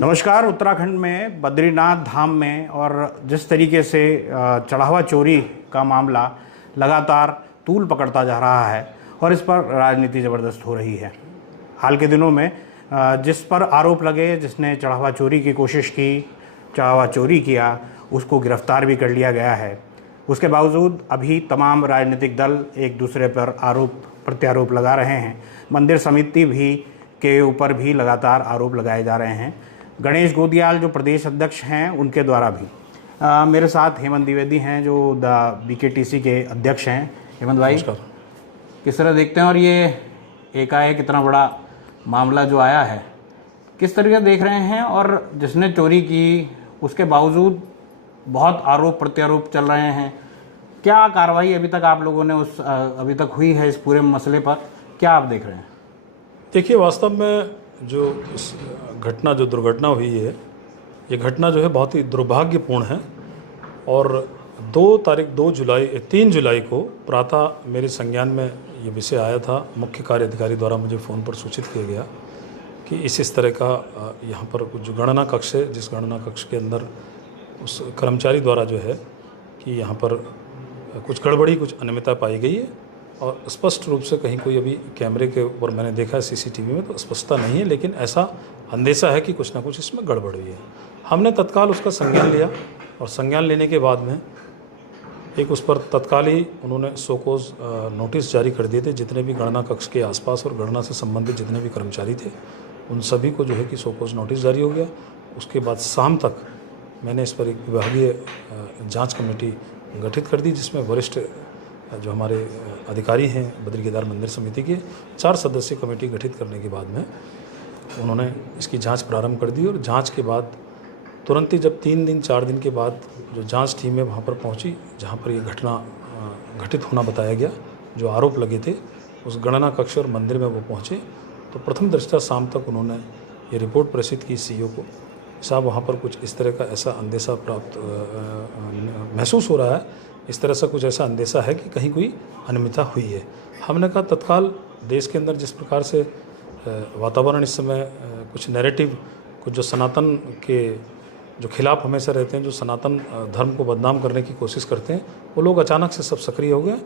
नमस्कार। उत्तराखंड में बद्रीनाथ धाम में और जिस तरीके से चढ़ावा चोरी का मामला लगातार तूल पकड़ता जा रहा है और इस पर राजनीति ज़बरदस्त हो रही है। हाल के दिनों में जिस पर आरोप लगे, जिसने चढ़ावा चोरी की कोशिश की, चढ़ावा चोरी किया, उसको गिरफ्तार भी कर लिया गया है। उसके बावजूद अभी तमाम राजनीतिक दल एक दूसरे पर आरोप प्रत्यारोप लगा रहे हैं। मंदिर समिति भी के ऊपर भी लगातार आरोप लगाए जा रहे हैं। गणेश गोदियाल जो प्रदेश अध्यक्ष हैं, उनके द्वारा भी। मेरे साथ हेमंत द्विवेदी हैं जो BKTC के अध्यक्ष हैं। हेमंत भाई, किस तरह देखते हैं और ये एकाएक इतना बड़ा मामला जो आया है, किस तरीके देख रहे हैं? और जिसने चोरी की उसके बावजूद बहुत आरोप प्रत्यारोप चल रहे हैं। क्या कार्रवाई अभी तक आप लोगों ने अभी तक हुई है इस पूरे मसले पर? क्या आप देख रहे हैं? देखिए, वास्तव में जो इस घटना जो दुर्घटना हुई है, ये घटना जो है बहुत ही दुर्भाग्यपूर्ण है। और 3 जुलाई को प्रातः मेरे संज्ञान में ये विषय आया था। मुख्य कार्य अधिकारी द्वारा मुझे फ़ोन पर सूचित किया गया कि इस तरह का यहाँ पर कुछ जो गणना कक्ष है, जिस गणना कक्ष के अंदर उस कर्मचारी द्वारा जो है कि यहाँ पर कुछ गड़बड़ी, कुछ अनियमितता पाई गई है। और स्पष्ट रूप से कहीं कोई अभी कैमरे के ऊपर मैंने देखा है CCTV में, तो स्पष्टता नहीं है, लेकिन ऐसा अंदेशा है कि कुछ ना कुछ इसमें गड़बड़ हुई है। हमने तत्काल उसका संज्ञान लिया और संज्ञान लेने के बाद में एक उस पर तत्काल ही उन्होंने शोकॉज नोटिस जारी कर दिए थे। जितने भी गणना कक्ष के आसपास और गणना से संबंधित जितने भी कर्मचारी थे, उन सभी को जो है कि शोकॉज नोटिस जारी हो गया। उसके बाद शाम तक मैंने इस पर एक विभागीय जाँच कमेटी गठित कर दी, जिसमें वरिष्ठ जो हमारे अधिकारी हैं बद्री केदार मंदिर समिति के 4 सदस्यीय कमेटी गठित करने के बाद में उन्होंने इसकी जांच प्रारंभ कर दी। और जांच के बाद तुरंत ही जब 4 दिन के बाद जो जांच टीम है वहाँ पर पहुँची, जहाँ पर ये घटना घटित होना बताया गया, जो आरोप लगे थे उस गणना कक्ष और मंदिर में वो पहुँचे, तो प्रथम दृष्टया शाम तक उन्होंने ये रिपोर्ट प्रेषित की CEO को। साहब, वहाँ पर कुछ इस तरह का ऐसा अंदेशा प्राप्त महसूस हो रहा है, इस तरह से कुछ ऐसा अंदेशा है कि कहीं कोई अनियमितता हुई है। हमने कहा तत्काल देश के अंदर जिस प्रकार से वातावरण इस समय कुछ नैरेटिव, कुछ जो सनातन के जो खिलाफ हमेशा रहते हैं, जो सनातन धर्म को बदनाम करने की कोशिश करते हैं, वो लोग अचानक से सब सक्रिय हो गए।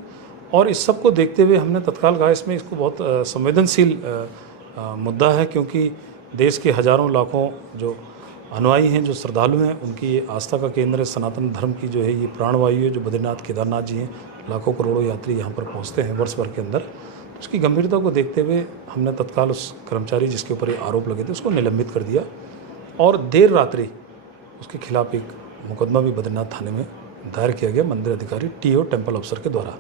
और इस सब को देखते हुए हमने तत्काल कहा इसमें इसको बहुत संवेदनशील मुद्दा है, क्योंकि देश के हज़ारों लाखों जो अनुयायी हैं, जो श्रद्धालु हैं, उनकी ये आस्था का केंद्र है। सनातन धर्म की जो है ये प्राणवायु है, जो बद्रीनाथ केदारनाथ जी हैं। लाखों करोड़ों यात्री यहाँ पर पहुँचते हैं वर्ष भर के अंदर। तो उसकी गंभीरता को देखते हुए हमने तत्काल उस कर्मचारी जिसके ऊपर ये आरोप लगे थे उसको निलंबित कर दिया। और देर रात्रि उसके खिलाफ एक मुकदमा भी बद्रीनाथ थाने में दायर किया गया मंदिर अधिकारी TO टेम्पल अफसर के द्वारा।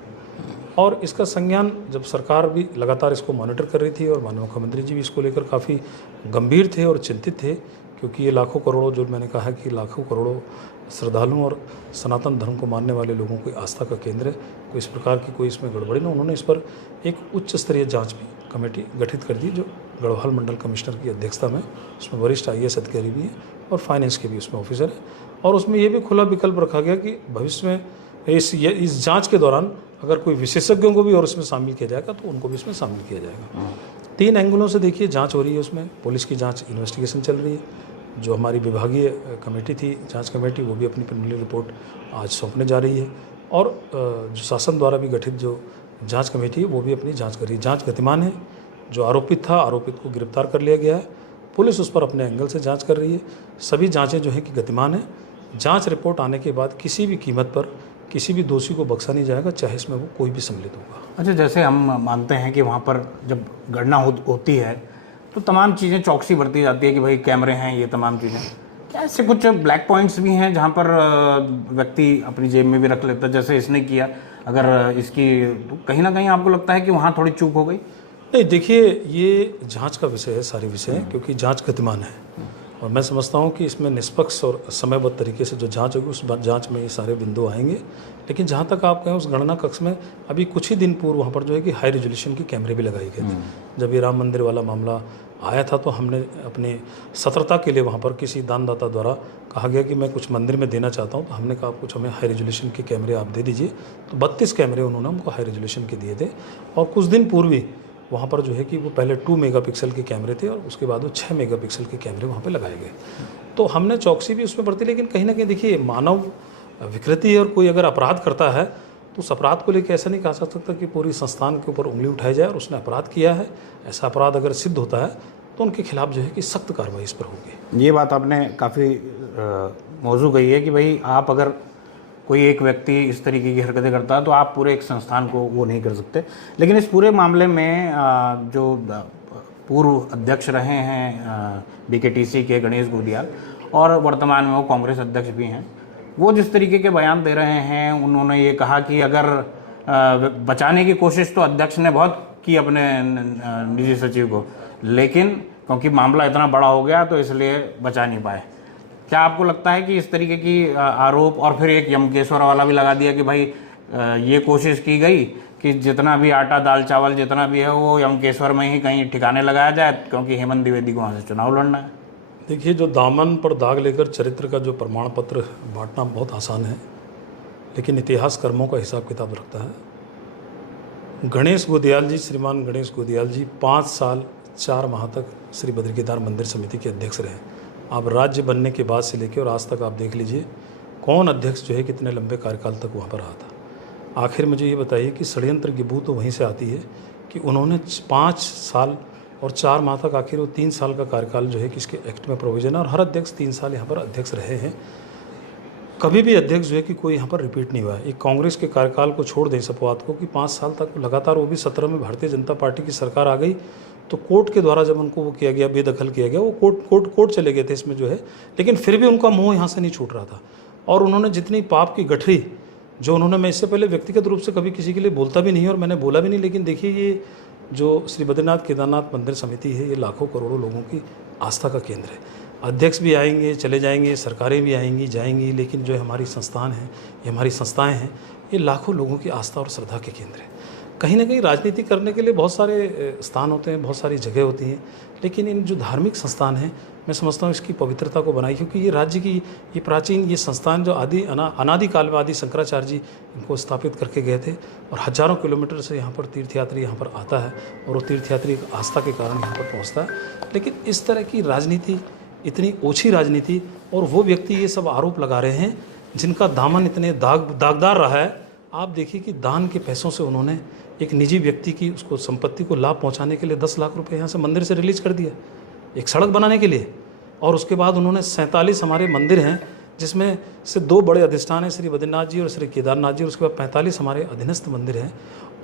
और इसका संज्ञान जब सरकार भी लगातार इसको मॉनिटर कर रही थी और माननीय मुख्यमंत्री जी भी इसको लेकर काफ़ी गंभीर थे और चिंतित थे, क्योंकि ये लाखों करोड़ों, जो मैंने कहा कि लाखों करोड़ों श्रद्धालुओं और सनातन धर्म को मानने वाले लोगों की आस्था का केंद्र है। कोई इस प्रकार की कोई इसमें गड़बड़ी ना। उन्होंने इस पर एक उच्च स्तरीय जांच भी कमेटी गठित कर दी, जो गढ़वाल मंडल कमिश्नर की अध्यक्षता में, उसमें वरिष्ठ IAS अधिकारी भी हैं और फाइनेंस के भी उसमें ऑफिसर है। और उसमें ये भी खुला विकल्प रखा गया कि भविष्य में इस जाँच के दौरान अगर कोई विशेषज्ञों को भी और इसमें शामिल किया जाएगा तो उनको भी इसमें शामिल किया जाएगा। 3 एंगलों से देखिए जांच हो रही है। उसमें पुलिस की जांच, इन्वेस्टिगेशन चल रही है। जो हमारी विभागीय कमेटी थी, जांच कमेटी, वो भी अपनी प्रिलिमिनरी रिपोर्ट आज सौंपने जा रही है। और जो शासन द्वारा भी गठित जो जांच कमेटी है वो भी अपनी जांच कर रही है। जांच गतिमान है। जो आरोपित था, आरोपित को गिरफ्तार कर लिया गया है। पुलिस उस पर अपने एंगल से जाँच कर रही है। सभी जाँचें जो हैं कि गतिमान है। जाँच रिपोर्ट आने के बाद किसी भी कीमत पर किसी भी दोषी को बख्शा नहीं जाएगा, चाहे इसमें वो कोई भी सम्मिलित होगा। अच्छा, जैसे हम मानते हैं कि वहाँ पर जब गणना होती है तो तमाम चीज़ें चौकसी बरती जाती है कि भाई कैमरे हैं, ये तमाम चीज़ें। क्या ऐसे कुछ ब्लैक पॉइंट्स भी हैं जहाँ पर व्यक्ति अपनी जेब में भी रख लेता है, जैसे इसने किया? अगर इसकी तो कहीं ना कहीं आपको लगता है कि वहाँ थोड़ी चूक हो गई? नहीं, देखिए, ये जांच का विषय है, सारे विषय है, क्योंकि जांच गतिमान है। और मैं समझता हूँ कि इसमें निष्पक्ष और समयबद्ध तरीके से जो जांच होगी, उस जांच में ये सारे बिंदु आएंगे। लेकिन जहाँ तक आप कहें, उस गणना कक्ष में अभी कुछ ही दिन पूर्व वहाँ पर जो है कि हाई रेजोल्यूशन के कैमरे भी लगाए गए थे। जब ये राम मंदिर वाला मामला आया था तो हमने अपने सतर्कता के लिए वहाँ पर किसी दानदाता द्वारा कहा गया कि मैं कुछ मंदिर में देना चाहता हूँ, तो हमने कहा कुछ हमें हाई रेजोल्यूशन के कैमरे आप दे दीजिए। तो 32 कैमरे उन्होंने हमको हाई रेजोल्यूशन के दिए थे। और कुछ दिन पूर्व ही वहाँ पर जो है कि वो पहले 2 मेगापिक्सल के कैमरे थे और उसके बाद वो 6 मेगापिक्सल के कैमरे वहाँ पे लगाए गए। तो हमने चौकसी भी उसमें बरती, लेकिन कहीं ना कहीं देखिए मानव विकृति है और कोई अगर अपराध करता है तो उस अपराध को लेकर ऐसा नहीं कहा जा सकता कि पूरी संस्थान के ऊपर उंगली उठाई जाए और उसने अपराध किया है। ऐसा अपराध अगर सिद्ध होता है तो उनके खिलाफ जो है कि सख्त कार्रवाई इस पर होगी। ये बात आपने काफ़ी मौजू कही है कि भाई आप अगर कोई एक व्यक्ति इस तरीके की हरकतें करता है तो आप पूरे एक संस्थान को वो नहीं कर सकते। लेकिन इस पूरे मामले में जो पूर्व अध्यक्ष रहे हैं बीकेटीसी के गणेश गुदियाल और वर्तमान में वो कांग्रेस अध्यक्ष भी हैं, वो जिस तरीके के बयान दे रहे हैं, उन्होंने ये कहा कि अगर बचाने की कोशिश तो अध्यक्ष ने बहुत की अपने निजी सचिव को, लेकिन क्योंकि मामला इतना बड़ा हो गया तो इसलिए बचा नहीं पाए। क्या आपको लगता है कि इस तरीके की आरोप, और फिर एक यमकेश्वर वाला भी लगा दिया कि भाई ये कोशिश की गई कि जितना भी आटा दाल चावल जितना भी है वो यमकेश्वर में ही कहीं ठिकाने लगाया जाए क्योंकि हेमंत द्विवेदी को वहाँ से चुनाव लड़ना है? देखिए, जो दामन पर दाग लेकर चरित्र का जो प्रमाण पत्र बांटना बहुत आसान है, लेकिन इतिहास कर्मों का हिसाब किताब रखता है। गणेश गुदियाल जी, श्रीमान गणेश गुदियाल जी 5 साल 4 माह तक श्री बद्री केदार मंदिर समिति के अध्यक्ष रहे। आप राज्य बनने के बाद से लेकर और आज तक आप देख लीजिए कौन अध्यक्ष जो है कितने लंबे कार्यकाल तक वहाँ पर रहा था। आखिर मुझे ये बताइए कि षड्यंत्र की बू तो वहीं से आती है कि उन्होंने 5 साल और 4 माह तक, आखिर वो 3 साल का कार्यकाल जो है कि इसके एक्ट में प्रोविजन है और हर अध्यक्ष 3 साल यहाँ पर अध्यक्ष रहे हैं। कभी भी अध्यक्ष जो है कि कोई यहाँ पर रिपीट नहीं हुआ है। एक कांग्रेस के कार्यकाल को छोड़ दें इस अपवाद को कि 5 साल तक लगातार, वो भी 17 में भारतीय जनता पार्टी की सरकार आ गई तो कोर्ट के द्वारा जब उनको वो किया गया, बेदखल किया गया, वो कोर्ट चले गए थे इसमें जो है, लेकिन फिर भी उनका मुँह यहाँ से नहीं छूट रहा था। और उन्होंने जितनी पाप की गठरी जो उन्होंने, मैं इससे पहले व्यक्तिगत रूप से कभी किसी के लिए बोलता भी नहीं और मैंने बोला भी नहीं, लेकिन देखिए ये जो श्री बद्रीनाथ केदारनाथ मंदिर समिति है, ये लाखों करोड़ों लोगों की आस्था का केंद्र है। अध्यक्ष भी आएंगे चले जाएंगे, सरकारें भी आएंगी जाएंगी, लेकिन जो हमारी संस्थान है, ये हमारी संस्थाएं हैं, ये लाखों लोगों की आस्था और श्रद्धा के केंद्र है। कहीं ना कहीं राजनीति करने के लिए बहुत सारे स्थान होते हैं, बहुत सारी जगह होती हैं, लेकिन इन जो धार्मिक संस्थान हैं, मैं समझता हूँ इसकी पवित्रता को बनाई, क्योंकि ये राज्य की ये प्राचीन ये संस्थान जो अनादिकाल में आदि शंकराचार्य जी इनको स्थापित करके गए थे और हजारों किलोमीटर से यहाँ पर तीर्थयात्री यहाँ पर आता है और वो तीर्थयात्री आस्था के कारण यहाँ पर पहुँचता है। लेकिन इस तरह की राजनीति, इतनी ओछी राजनीति, और वो व्यक्ति ये सब आरोप लगा रहे हैं जिनका दामन इतने दागदार रहा है। आप देखिए कि दान के पैसों से उन्होंने एक निजी व्यक्ति की उसको संपत्ति को लाभ पहुंचाने के लिए 10 लाख रुपए यहाँ से मंदिर से रिलीज कर दिया, एक सड़क बनाने के लिए। और उसके बाद उन्होंने 47 हमारे मंदिर हैं जिसमें से 2 बड़े अधिष्ठान हैं, श्री बद्रीनाथ जी और श्री केदारनाथ जी, और उसके बाद 45 हमारे अधीनस्थ मंदिर हैं।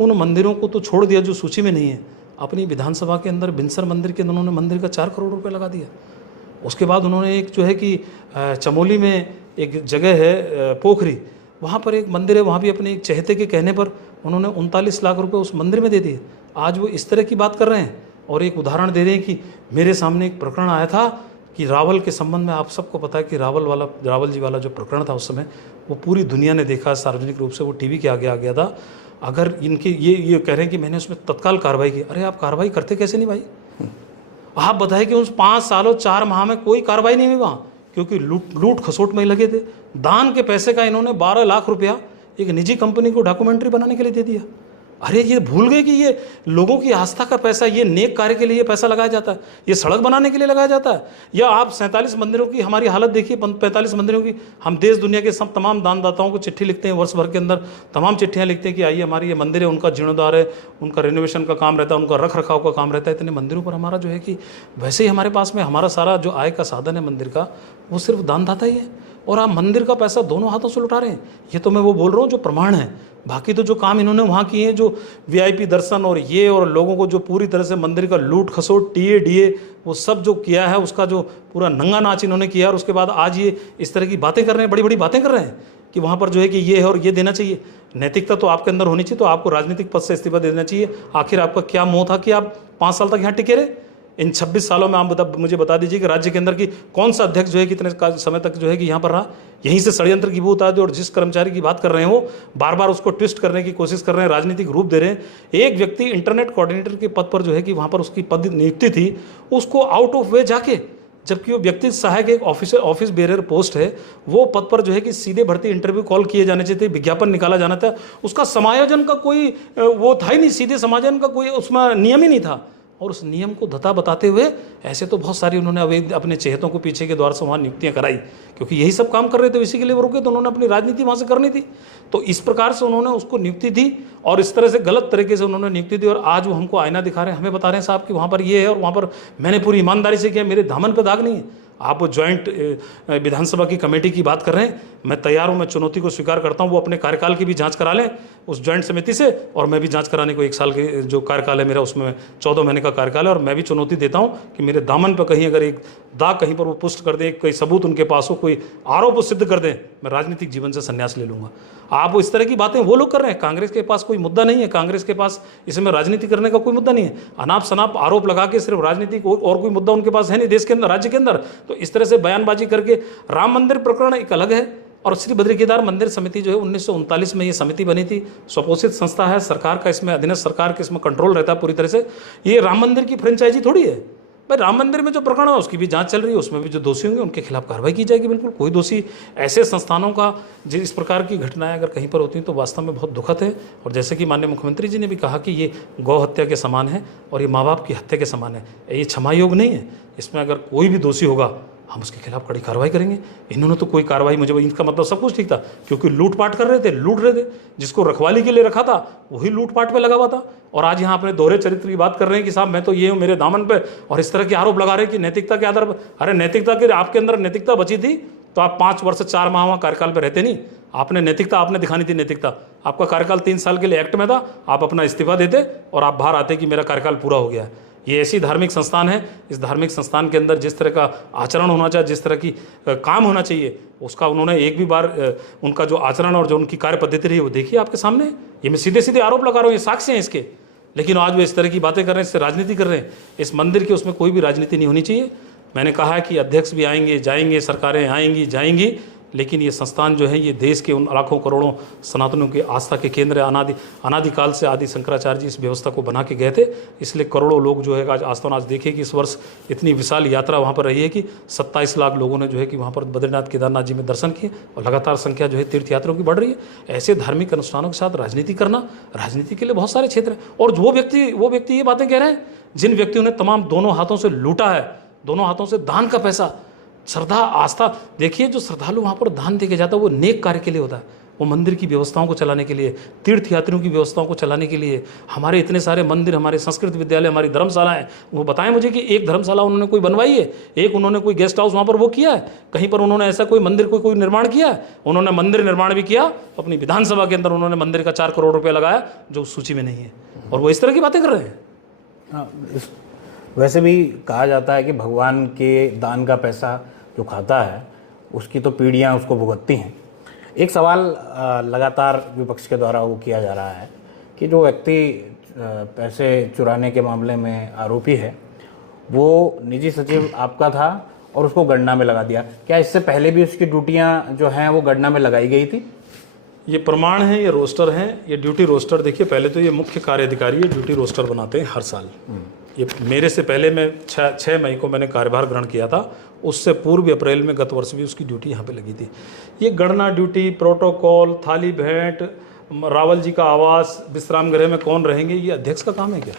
उन मंदिरों को तो छोड़ दिया जो सूची में नहीं है। अपनी विधानसभा के अंदर बिनसर मंदिर के अंदर उन्होंने मंदिर का 4 करोड़ रुपये लगा दिया। उसके बाद उन्होंने एक जो है कि चमोली में एक जगह है पोखरी, वहाँ पर एक मंदिर है, वहाँ भी अपने एक चहेते के कहने पर उन्होंने 39 लाख रुपए उस मंदिर में दे दिए। आज वो इस तरह की बात कर रहे हैं और एक उदाहरण दे रहे हैं कि मेरे सामने एक प्रकरण आया था कि रावल के संबंध में। आप सबको पता है कि रावल जी वाला जो प्रकरण था उस समय वो पूरी दुनिया ने देखा, सार्वजनिक रूप से वो टीवी के आगे आ गया था। अगर इनके ये कह रहे हैं कि मैंने उसमें तत्काल कार्रवाई की, अरे आप कार्रवाई करते कैसे नहीं भाई? आप बताएं कि उस 5 सालों 4 माह में कोई कार्रवाई नहीं हुई वहाँ, क्योंकि लूट खसोट में लगे थे। दान के पैसे का इन्होंने 12 लाख रुपया एक निजी कंपनी को डॉक्यूमेंट्री बनाने के लिए दे दिया। अरे ये भूल गए कि ये लोगों की आस्था का पैसा, ये नेक कार्य के लिए पैसा लगाया जाता है, ये सड़क बनाने के लिए लगाया जाता है। या आप 47 मंदिरों की हमारी हालत देखिए, 45 मंदिरों की। हम देश दुनिया के सब तमाम दानदाताओं को चिट्ठी लिखते हैं, वर्ष भर के अंदर तमाम चिट्ठियाँ लिखते हैं कि आइए हमारी ये मंदिर है, उनका जीर्णोद्धार है, उनका रेनोवेशन का काम रहता है, उनका रख रखाव का काम रहता है। इतने मंदिरों पर हमारा जो है कि वैसे ही हमारे पास में हमारा सारा जो आय का साधन है मंदिर का, वो सिर्फ दानदाता ही है, और आप मंदिर का पैसा दोनों हाथों से लुटा रहे हैं। ये तो मैं वो बोल रहा हूँ जो प्रमाण है। बाकी तो जो काम इन्होंने वहाँ किए हैं, जो वीआईपी दर्शन और ये, और लोगों को जो पूरी तरह से मंदिर का लूट खसोट टीए वो सब जो किया है, उसका जो पूरा नंगा नाच इन्होंने किया, और उसके बाद आज ये इस तरह की बातें कर रहे हैं, बड़ी बड़ी बातें कर रहे हैं कि वहाँ पर जो है कि ये है और ये देना चाहिए। नैतिकता तो आपके अंदर होनी चाहिए, तो आपको राजनीतिक पद से इस्तीफा देना चाहिए। आखिर आपका क्या मोह था कि आप 5 साल तक यहाँ टिके रहे? इन 26 सालों में आप मुझे बता दीजिए कि राज्य के अंदर की कौन सा अध्यक्ष जो है कितने समय तक जो है कि यहाँ पर रहा? यहीं से षड्यंत्र की बू है। और जिस कर्मचारी की बात कर रहे हैं वो बार बार उसको ट्विस्ट करने की कोशिश कर रहे हैं, राजनीतिक रूप दे रहे हैं। एक व्यक्ति इंटरनेट कोऑर्डिनेटर के पद पर जो है कि वहाँ पर उसकी पद नियुक्ति थी, उसको आउट ऑफ वे जाके जबकि वो व्यक्ति सहायक एक ऑफिस बेरर पोस्ट है, वो पद पर जो है कि सीधे भर्ती इंटरव्यू कॉल किए जाने चाहिए, विज्ञापन निकाला जाना था, उसका समायोजन का कोई वो था ही नहीं, सीधे समायोजन का कोई उसमें नियम ही नहीं था। और उस नियम को धता बताते हुए ऐसे तो बहुत सारी उन्होंने अवैध अपने चेहतों को पीछे के द्वार से वहाँ नियुक्तियाँ कराई, क्योंकि यही सब काम कर रहे थे, इसी के लिए वो रुके, तो उन्होंने अपनी राजनीति वहाँ से करनी थी। तो इस प्रकार से उन्होंने उसको नियुक्ति दी और इस तरह से गलत तरीके से उन्होंने नियुक्ति दी। और आज वो हमको आईना दिखा रहे हैं, हमें बता रहे हैं साहब कि वहाँ पर ये है और वहाँ पर मैंने पूरी ईमानदारी से किया, मेरे दामन पर दाग नहीं है। आप वो ज्वाइंट विधानसभा की कमेटी की बात कर रहे हैं, मैं तैयार हूं, मैं चुनौती को स्वीकार करता हूं, वो अपने कार्यकाल की भी जांच करा लें उस ज्वाइंट समिति से, और मैं भी जांच कराने को 1 साल के जो कार्यकाल है मेरा, उसमें 14 महीने का कार्यकाल है, और मैं भी चुनौती देता हूं कि मेरे दामन पर कहीं अगर एक दाग कहीं पर वो पुष्ट कर दें, कोई सबूत उनके पास हो, कोई आरोप सिद्ध कर दें, मैं राजनीतिक जीवन से संन्यास ले लूंगा। आप इस तरह की बातें वो लोग कर रहे हैं, कांग्रेस के पास कोई मुद्दा नहीं है, कांग्रेस के पास इसमें राजनीति करने का कोई मुद्दा नहीं है। अनाप शनाप आरोप लगा के सिर्फ राजनीति और कोई मुद्दा उनके पास है नहीं देश के अंदर, राज्य के अंदर। तो इस तरह से बयानबाजी करके, राम मंदिर प्रकरण एक अलग है, और श्री बद्री केदार मंदिर समिति जो है 1939 में ये समिति बनी थी, स्वपोषित संस्था है, सरकार का इसमें अधीनस्थ सरकार के इसमें कंट्रोल रहता है पूरी तरह से। ये राम मंदिर की फ्रेंचाइजी थोड़ी है भाई, राम मंदिर में जो प्रकरण है उसकी भी जांच चल रही है, उसमें भी जो दोषी होंगे उनके खिलाफ कार्रवाई की जाएगी। बिल्कुल कोई दोषी ऐसे संस्थानों का जिस प्रकार की घटनाएं अगर कहीं पर होती हैं तो वास्तव में बहुत दुखद है। और जैसे कि माननीय मुख्यमंत्री जी ने भी कहा कि ये गौ हत्या के समान है और ये माँ बाप की हत्या के समान है, ये क्षमा योग नहीं है। इसमें अगर कोई भी दोषी होगा हम उसके खिलाफ कड़ी कार्रवाई करेंगे। इन्होंने तो कोई कार्रवाई, मुझे इनका मतलब सब कुछ ठीक था, क्योंकि लूटपाट कर रहे थे, लूट रहे थे, जिसको रखवाली के लिए रखा था वही लूटपाट पे लगा हुआ था। और आज यहाँ अपने दोहरे चरित्र की बात कर रहे हैं कि साहब मैं तो ये हूँ मेरे दामन पे, और इस तरह के आरोप लगा रहे हैं कि नैतिकता के आधार पर। अरे नैतिकता के, आपके अंदर नैतिकता बची थी तो आप 5 वर्ष 4 माह वहाँ कार्यकाल पर रहते नहीं। आपने नैतिकता आपने दिखानी थी, नैतिकता। आपका कार्यकाल 3 साल के लिए एक्ट में था, आप अपना इस्तीफा देते और आप बाहर आते कि मेरा कार्यकाल पूरा हो गया है। ये ऐसी धार्मिक संस्थान है, इस धार्मिक संस्थान के अंदर जिस तरह का आचरण होना चाहिए, जिस तरह की काम होना चाहिए, उसका उन्होंने एक भी बार उनका जो आचरण और जो उनकी कार्य पद्धति रही वो देखिए आपके सामने। ये मैं सीधे सीधे आरोप लगा रहा हूँ, ये साक्ष्य हैं इसके, लेकिन आज वो इस तरह की बातें कर रहे हैं, इससे राजनीति कर रहे हैं। इस मंदिर की उसमें कोई भी राजनीति नहीं होनी चाहिए। मैंने कहा है कि अध्यक्ष भी आएंगे जाएंगे, सरकारें आएंगी जाएंगी, लेकिन ये संस्थान जो है ये देश के उन लाखों करोड़ों सनातनों की आस्था के केंद्र है। अनादिकाल से आदि शंकराचार्य जी इस व्यवस्था को बना के गए थे, इसलिए करोड़ों लोग जो है आज आस्था। आज देखिए कि इस वर्ष इतनी विशाल यात्रा वहाँ पर रही है कि 27 लाख लोगों ने जो है कि वहाँ पर बद्रीनाथ केदारनाथ जी में दर्शन किए, और लगातार संख्या जो है तीर्थयात्रियों की बढ़ रही है। ऐसे धार्मिक अनुष्ठानों के साथ राजनीति करना, राजनीति के लिए बहुत सारे क्षेत्र हैं। और वो व्यक्ति ये बातें कह रहे हैं जिन व्यक्तियों ने तमाम दोनों हाथों से लूटा है, दोनों हाथों से दान का पैसा, श्रद्धा आस्था। देखिए जो श्रद्धालु वहाँ पर दान दे के जाता है वो नेक कार्य के लिए होता है, वो मंदिर की व्यवस्थाओं को चलाने के लिए, तीर्थ यात्रियों की व्यवस्थाओं को चलाने के लिए। हमारे इतने सारे मंदिर, हमारे संस्कृत विद्यालय, हमारी धर्मशालाएं, वो बताएं मुझे कि एक धर्मशाला उन्होंने कोई बनवाई है, एक उन्होंने कोई गेस्ट हाउस वहाँ पर वो किया है, कहीं पर उन्होंने ऐसा कोई मंदिर कोई निर्माण किया है? उन्होंने मंदिर निर्माण भी किया, अपनी विधानसभा के अंदर उन्होंने मंदिर का 4 करोड़ रुपये लगाया जो उस सूची में नहीं है, और वो इस तरह की बातें कर रहे हैं। वैसे भी कहा जाता है कि भगवान के दान का पैसा जो खाता है उसकी तो पीढ़ियां उसको भुगतती हैं। एक सवाल लगातार विपक्ष के द्वारा वो किया जा रहा है कि जो व्यक्ति पैसे चुराने के मामले में आरोपी है वो निजी सचिव आपका था और उसको गणना में लगा दिया। क्या इससे पहले भी उसकी ड्यूटियां जो हैं वो गणना में लगाई गई थी? ये प्रमाण है, ये रोस्टर हैं, ये ड्यूटी रोस्टर। देखिए पहले तो ये मुख्य कार्य अधिकारी ये ड्यूटी रोस्टर बनाते हैं हर साल। ये मेरे से पहले मैं 6 मई को मैंने कार्यभार ग्रहण किया था, उससे पूर्व अप्रैल में गत वर्ष भी उसकी ड्यूटी यहाँ पे लगी थी। ये गणना ड्यूटी, प्रोटोकॉल, थाली भेंट, रावल जी का आवास, विश्राम गृह में कौन रहेंगे, ये अध्यक्ष का काम है क्या?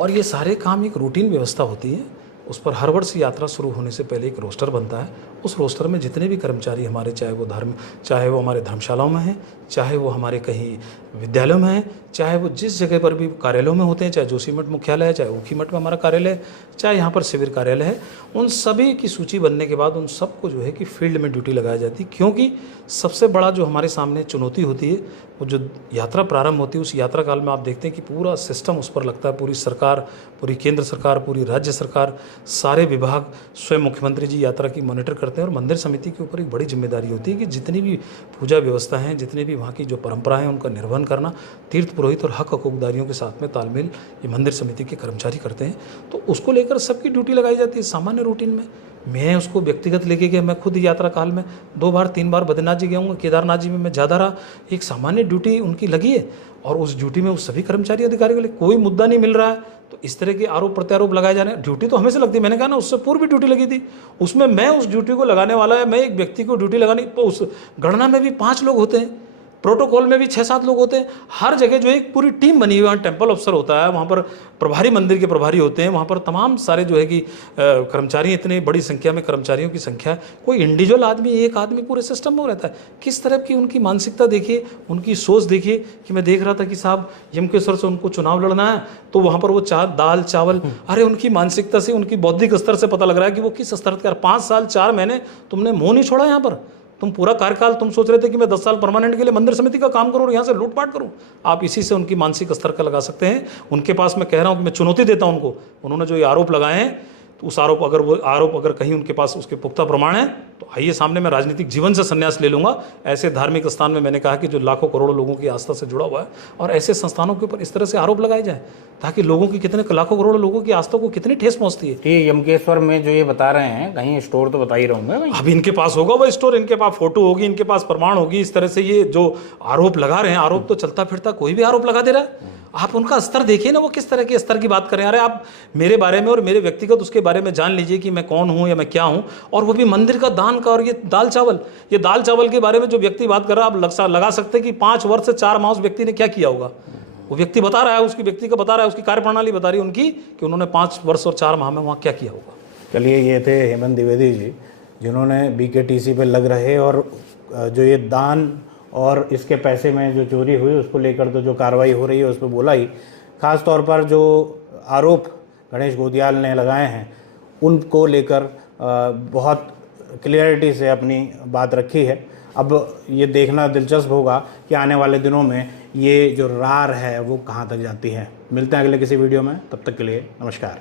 और ये सारे काम एक रूटीन व्यवस्था होती है, उस पर हर वर्ष यात्रा शुरू होने से पहले एक रोस्टर बनता है। उस रोस्टर में जितने भी कर्मचारी हमारे, चाहे वो हमारे धर्मशालाओं में हैं, चाहे वो हमारे कहीं विद्यालयों में हैं, चाहे वो जिस जगह पर भी कार्यालयों में होते हैं, चाहे जोशीमठ मुख्यालय है, चाहे ऊखीमठ में हमारा कार्यालय है, चाहे यहाँ पर शिविर कार्यालय है, उन सभी की सूची बनने के बाद उन सबको जो है कि फील्ड में ड्यूटी लगाई जाती है। क्योंकि सबसे बड़ा जो हमारे सामने चुनौती होती है वो जो यात्रा प्रारंभ होती है, उस यात्रा काल में आप देखते हैं कि पूरा सिस्टम उस पर लगता है। पूरी सरकार, पूरी केंद्र सरकार, पूरी राज्य सरकार, सारे विभाग, स्वयं मुख्यमंत्री जी यात्रा की मॉनिटर करते हैं। और मंदिर समिति के ऊपर एक बड़ी जिम्मेदारी होती है कि जितनी भी पूजा व्यवस्था हैं, जितने भी वहाँ की जो परंपरा है उनका निर्वहन करना, तीर्थ पुरोहित और हक हकूकदारियों के साथ में तालमेल ये मंदिर समिति के कर्मचारी करते हैं। तो उसको लेकर सबकी ड्यूटी लगाई जाती है सामान्य रूटीन में। मैं उसको व्यक्तिगत लेके गया। मैं खुद यात्रा काल में 2 बार 3 बार बद्रीनाथ जी गया हूँ, केदारनाथ जी में मैं ज़्यादा रहा। एक सामान्य ड्यूटी उनकी लगी है और उस ड्यूटी में उस सभी कर्मचारी अधिकारियों के लिए कोई मुद्दा नहीं मिल रहा है। तो इस तरह के आरोप प्रत्यारोप लगाए जाने, ड्यूटी तो हमें से लगती है, मैंने कहा ना उससे पूर्व भी ड्यूटी लगी थी, उसमें मैं उस ड्यूटी को लगाने वाला है, मैं एक व्यक्ति को ड्यूटी लगानी, तो उस गणना में भी 5 लोग होते हैं, प्रोटोकॉल में भी 6-7 लोग होते हैं, हर जगह जो एक पूरी टीम बनी हुई है। वहाँ टेम्पल अफसर होता है, वहाँ पर प्रभारी मंदिर के प्रभारी होते हैं, वहाँ पर तमाम सारे जो है कि कर्मचारी, इतनी बड़ी संख्या में कर्मचारियों की संख्या, कोई इंडिविजुअल आदमी, एक आदमी पूरे सिस्टम में रहता है। किस तरह की उनकी मानसिकता देखिए, उनकी सोच देखिए कि मैं देख रहा था कि साहब यमकेश्वर से उनको चुनाव लड़ना है, तो वहाँ पर वो दाल चावल, अरे उनकी मानसिकता से, उनकी बौद्धिक स्तर से पता लग रहा है कि वो किस स्तर का। 5 साल 4 महीने तुमने मुँह नहीं छोड़ा यहाँ पर, तुम पूरा कार्यकाल तुम सोच रहे थे कि मैं 10 साल परमानेंट के लिए मंदिर समिति का काम करूं और यहाँ से लूटपाट करूं। आप इसी से उनकी मानसिक स्तर का लगा सकते हैं। उनके पास मैं कह रहा हूं कि मैं चुनौती देता हूं उनको, उन्होंने जो ये आरोप लगाए हैं, तो उस आरोप अगर कहीं उनके पास उसके पुख्ता प्रमाण है तो आइए सामने, मैं राजनीतिक जीवन से संन्यास ले लूंगा। ऐसे धार्मिक स्थान में मैंने कहा कि जो लाखों करोड़ों लोगों की आस्था से जुड़ा हुआ है, और ऐसे संस्थानों के ऊपर इस तरह से आरोप लगाए जाए ताकि लोगों की, कितने लाखों करोड़ों लोगों की आस्था को कितनी ठेस पहुंचती है। ये यमकेश्वर में जो ये बता रहे हैं, कहीं स्टोर तो बता ही रहूंगा भाई। अब इनके पास होगा वो स्टोर, इनके पास फोटो होगी, इनके पास प्रमाण होगी। इस तरह से ये जो आरोप लगा रहे हैं, आरोप तो चलता फिरता कोई भी आरोप लगा दे रहा है। आप उनका स्तर देखिए ना, वो किस तरह के स्तर की बात करें। अरे आप मेरे बारे में और मेरे व्यक्तिगत उसके बारे में जान लीजिए कि मैं कौन हूं या मैं क्या हूं, और वो भी मंदिर का दान का। और ये दाल चावल के बारे में जो व्यक्ति बात कर रहा है, आप लगा सकते हैं कि 5 वर्ष से 4 माह उस व्यक्ति ने क्या किया होगा। वो व्यक्ति बता रहा है, उसकी व्यक्ति का बता रहा है, उसकी कार्यप्रणाली बता रही है उनकी कि उन्होंने 5 वर्ष और 4 माह में वहाँ क्या किया होगा। चलिए, ये थे हेमंत द्विवेदी जी, जिन्होंने BKTC पे लग रहे और जो ये दान और इसके पैसे में जो चोरी हुई उसको लेकर तो जो कार्रवाई हो रही है उस पर बोला ही। ख़ास तौर पर जो आरोप गणेश गोदियाल ने लगाए हैं उनको लेकर बहुत क्लियरिटी से अपनी बात रखी है। अब ये देखना दिलचस्प होगा कि आने वाले दिनों में ये जो रार है वो कहाँ तक जाती है। मिलते हैं अगले किसी वीडियो में, तब तक के लिए नमस्कार।